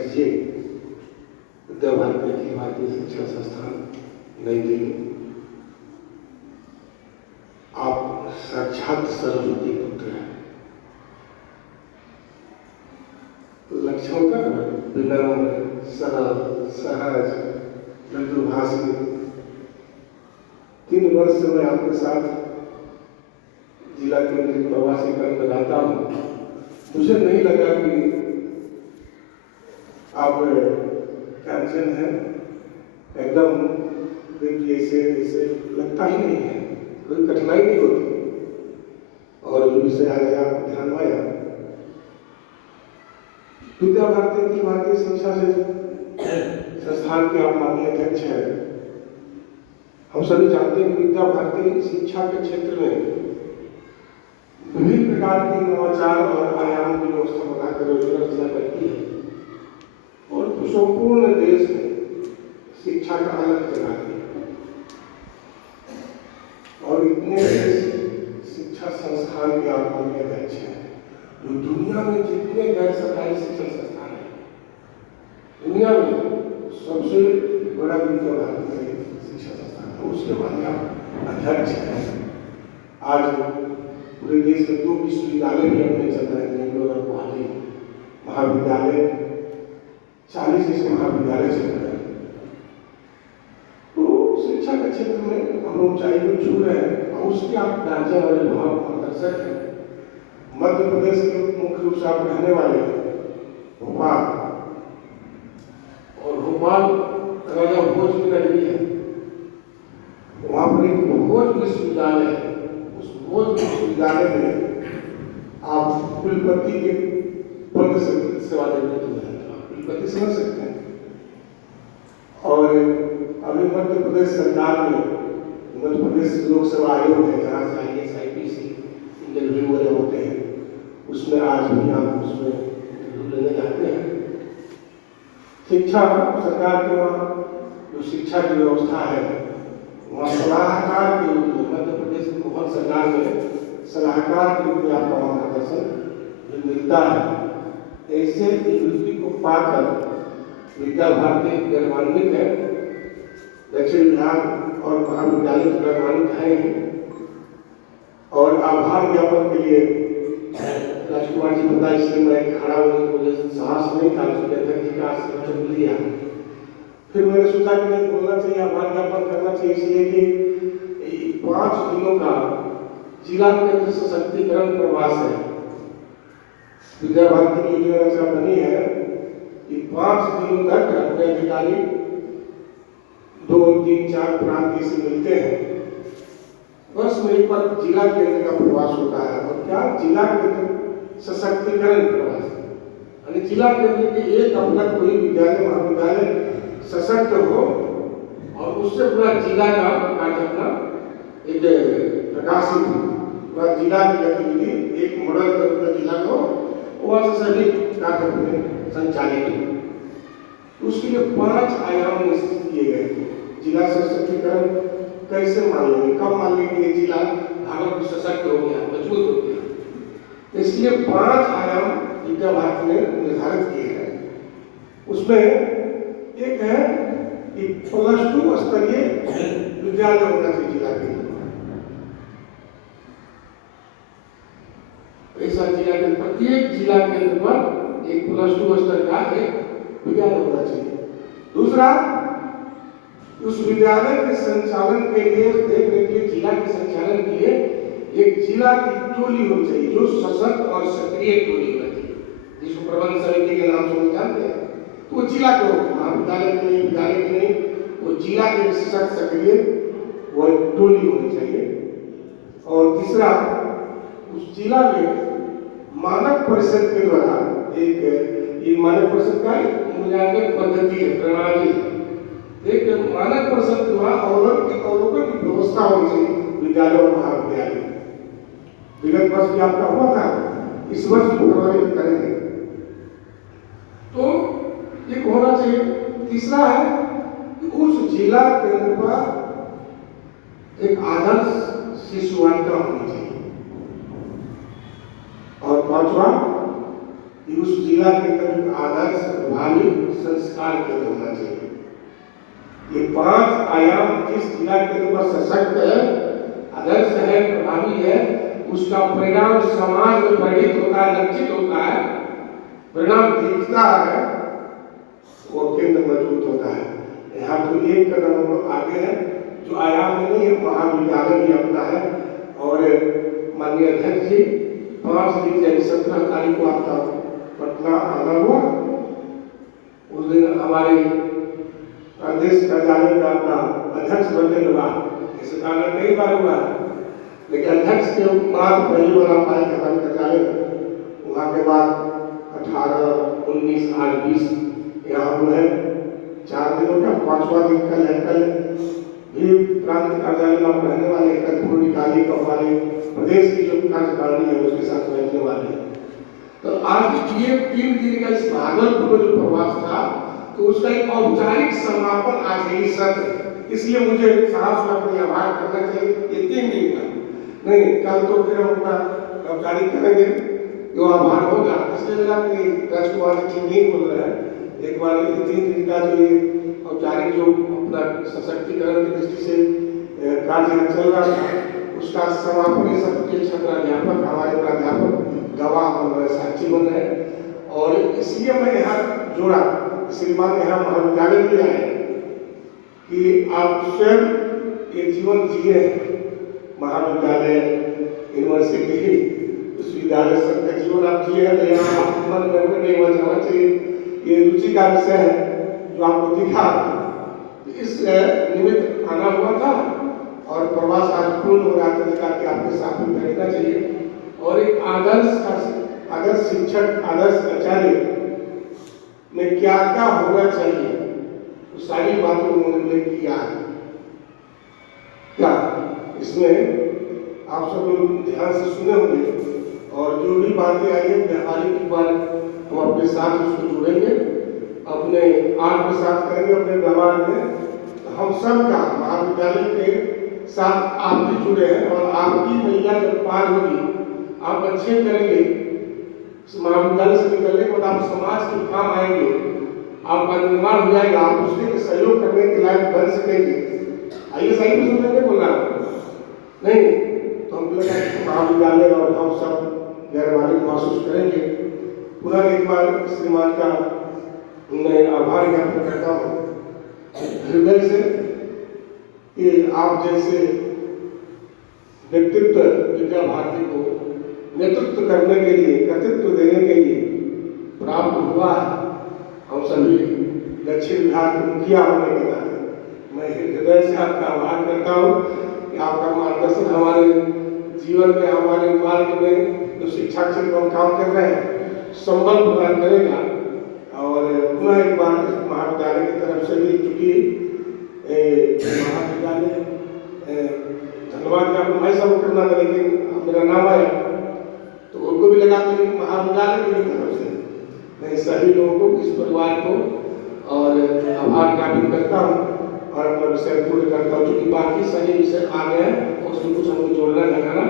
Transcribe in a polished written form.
बैठिए। विद्या भारती अखिल भारतीय शिक्षा संस्थान नई दिल्ली। आप साक्षात सरस्वती पुत्र हैं। लक्षण का विनम्र, सरल, सहज, मृदुभाषी। 3 वर्ष से मैं आपके साथ जिला केंद्रित प्रवासी कर लगाता हूँ। मुझे नहीं लगा कि आप कैंसर हैं, एकदम देखिए ऐसे लगता ही नहीं है, कोई कठिनाई नहीं होती। और जो विषय आया आपको ध्यान में आया, विद्या भारती की भारतीय शिक्षा से संस्थान के आप माननीय अध्यक्ष हैं। हम सभी जानते हैं कि विद्या भारती शिक्षा के क्षेत्र में विभिन्न प्रकार के नवाचार और आयाम की व्यवस्था बनाकर योजना करती है और संपूर्ण देश में शिक्षा का अलग चलाती है। और इतने शिक्षा संस्थान के आप माननीय अध्यक्ष हैं, जो दुनिया में जितने गैर सरकारी शिक्षण संस्थान है, दुनिया में सबसे बड़ा विद्या भारती शिक्षा संस्थान है, उसके माननीय अध्यक्ष हैं। आज पूरे देश में 2 विश्वविद्यालय भी अपने चल रहे हैं, बेंगलोर और गुवाहाटी महाविद्यालय, 40 ऐसे महाविद्यालय चल रहे हैं। तो शिक्षा के क्षेत्र में हम ऊंचाई को छू रहे हैं और उसके आप ढांचे वाले भाव प्रदर्शक हैं। मध्य प्रदेश के मुख्य रूप से आप रहने वाले हैं भोपाल, और भोपाल राजा भोज की नगरी है। वहाँ पर एक भोज विश्वविद्यालय है। उस भोज विश्वविद्यालय में आप कुलपति के पद से सेवानिवृत्त हुए हैं, आप कुलपति समझ सकते हैं। और अभी मध्य प्रदेश सरकार में मध्य प्रदेश लोक सेवा आयोग है, जहाँ से IAS IPC इंटरव्यू वगैरह होते हैं, उसमें आज भी आप उसमें इंटरव्यू लेने जाते हैं। शिक्षा सरकार के वहाँ जो शिक्षा की व्यवस्था है, वहाँ सलाहकार के रूप में मध्य प्रदेश की मोहन सरकार में सलाहकार के रूप में आपका मार्गदर्शन मिलता है। ऐसे निवृत्ति को पाकर विद्या भारती गौरवान्वित है, दक्षिण विभाग और महाविद्यालय गौरवान्वित है। और आभार ज्ञापन के लिए राजकुमार जी बता, इसलिए मैं खड़ा होने की मुझे साहस नहीं था, उसके अध्यक्ष जी का आशीर्वाद लिया। फिर मैंने सोचा कि नहीं बोलना चाहिए, आभार ज्ञापन करना चाहिए, इसलिए कि 5 दिनों का जिला केंद्र सशक्तिकरण प्रवास है। विद्या भारती की योजना बनी है कि 5 दिनों तक अपने अधिकारी 2, 3, 4 प्रांत से मिलते हैं। वर्ष में एक बार जिला केंद्र का प्रवास होता है। और क्या जिला केंद्र सशक्तिकरण प्रवास, यानी जिला केंद्र के एक अपना कोई विद्यालय महाविद्यालय सशक्त हो और उससे पूरा जिला का कार्य अपना एक प्रकाशित हो, पूरा जिला की गतिविधि एक मॉडल के रूप में जिला को वहाँ से सभी कार्य अपने संचालित हो। उसके लिए 5 आयाम निश्चित किए गए। जिला सशक्तिकरण कैसे मान लेंगे, कब मान लेंगे ये जिला भागलपुर सशक्त हो गया, मजबूत हो गया। इसलिए 5 आयाम विद्या भारती ने निर्धारित किए हैं। उसमें एक है कि +2 स्तरीय विद्यालय होना चाहिए जिला के। ऐसा जिला के प्रत्येक जिला केंद्र पर एक +2 स्तर का एक विद्यालय होना चाहिए। दूसरा, उस विद्यालय के संचालन के लिए, देखने के लिए, जिला के संचालन के लिए एक जिला की टोली होनी चाहिए, जो सशक्त और सक्रिय टोली होनी चाहिए, जिसको प्रबंध समिति के नाम से जानते हैं। तो वो जिला के हो, महाविद्यालय के नहीं, विद्यालय के नहीं, वो जिला के सशक्त सक्रिय वो टोली होनी चाहिए। और तीसरा, उस जिला में मानक परिषद के द्वारा एक मानक परिषद का मूल्यांकन पद्धति है, प्रणाली है। एक मानक परिषद द्वारा अवलोकन की व्यवस्था होनी चाहिए विद्यालय और महाविद्यालय। विगत वर्ष भी आपका हुआ था, इस वर्ष फरवरी में करेंगे। तो ये होना चाहिए। तीसरा है कि उस जिला केंद्र पर एक आदर्श शिशु वाटिका होनी चाहिए। और 5वां कि उस जिला के अंदर आदर्श वाली विशाल केंद्र होना चाहिए। ये 5 आयाम जिस जिला केंद्र पर सशक्त है, आदर्श है, प्रभावी है, उसका परिणाम समाज में परिणित होता है, लक्षित होता है, परिणाम दिखता है, वो केंद्र मजबूत होता है। यहाँ तो एक कदम हम लोग आगे है, जो आयाम में नहीं है, महाविद्यालय भी अपना है। और माननीय अध्यक्ष जी 5 दिन यानी 17 तारीख को आपका पटना आना हुआ। उस दिन हमारे प्रदेश कार्यालय का अपना अध्यक्ष बनने के बाद ऐसे गाना कई बार हुआ, लेकिन अध्यक्ष के बाद पहली बार आप आए हमारे कार्यालय में। वहाँ के बाद 18, 19, आज 20 यहाँ हुए हैं। 4 दिनों का 5वां दिन कल है। कल भी प्रांत कार्यालय में आप रहने वाले, कल पूर्व निकाली को हमारे प्रदेश की जो कार्यकारिणी है उसके साथ रहने वाले हैं। तो आज ये 3 दिन का इस भागलपुर में जो प्रवास था, तो उसका एक औपचारिक समापन आज यही सत्र, इसलिए मुझे साफ अपने आभार करना चाहिए। ये 3 दिन का नहीं, कल तो फिर हम अपना औपचारिक करेंगे, जो आभार होगा। इसलिए लगा कि राजकुमार जी नहीं बोल रहे हैं, एक बार 3 दिन का जो ये औपचारिक जो अपना सशक्तिकरण की दृष्टि से कार्य चल रहा था, उसका समापन ये सत्र के छात्राध्यापक, हमारे प्राध्यापक गवाह बन रहे, साक्षी बन रहे। और इसलिए मैं यहाँ जोड़ा, श्रीमान यहाँ महाविद्यालय में आए कि आप स्वयं ये जीवन जिए, महाविद्यालय, यूनिवर्सिटी, विश्वविद्यालय सबका जीवन आप जिए हैं। तो यहाँ आप मन में नहीं हुआ जाना चाहिए, ये रुचि का विषय है जो आपको दिखा, इस निमित्त आना हुआ था। और प्रवास आज पूर्ण हो रहा था कि आपके साथ में रहना चाहिए। और एक आदर्श शिक्षक, आदर्श आचार्य में क्या क्या होना चाहिए, वो सारी बातों उन्होंने किया है। क्या इसमें आप सब लोग ध्यान से सुने होंगे, और जो भी बातें आई है व्यावहारिक बार हम अपने साथ उसको जोड़ेंगे, अपने आत्मसात करेंगे अपने व्यवहार में। हम सब का महाविद्यालय के साथ आप भी जुड़े हैं, और आपकी नैया जब पार होगी, आप अच्छे करेंगे, महाविद्यालय से निकलने के बाद आप समाज के काम आएंगे, आपका निर्माण हो जाएगा, आप दूसरे के सहयोग करने के लायक बन सकेंगे। आइए सही भी सुनने बोला नहीं, तो हम लगा महाविद्यालय और हम सब गैरवालिक महसूस करेंगे। पुनः एक बार श्रीमान का मैं आभार ज्ञापन करता हूँ हृदय से कि आप जैसे व्यक्तित्व विद्या भारती को नेतृत्व करने के लिए, कर्तृत्व देने के लिए प्राप्त हुआ है। हम सभी दक्षिण बिहार के मुखिया होने के नाते मैं हृदय से आपका आभार करता हूँ कि आपका मार्गदर्शन हमारे जीवन में, हमारे मार्ग में जो शिक्षा क्षेत्र में काम कर रहे हैं, संबल प्रदान करेगा। और पुनः एक बार महाविद्यालय की तरफ से भी, चूंकि महाविद्यालय धन्यवाद आपको मैं सब करना था, लेकिन मेरा नाम आया तो उनको भी लगा कि महाविद्यालय की तरफ से मैं सभी लोगों को, इस परिवार को और आभार ज्ञापन करता हूँ और अपना विषय पूर्ण करता हूँ। क्योंकि बाकी सभी विषय आ गए हैं, उसमें कुछ हमको जोड़ना लगाना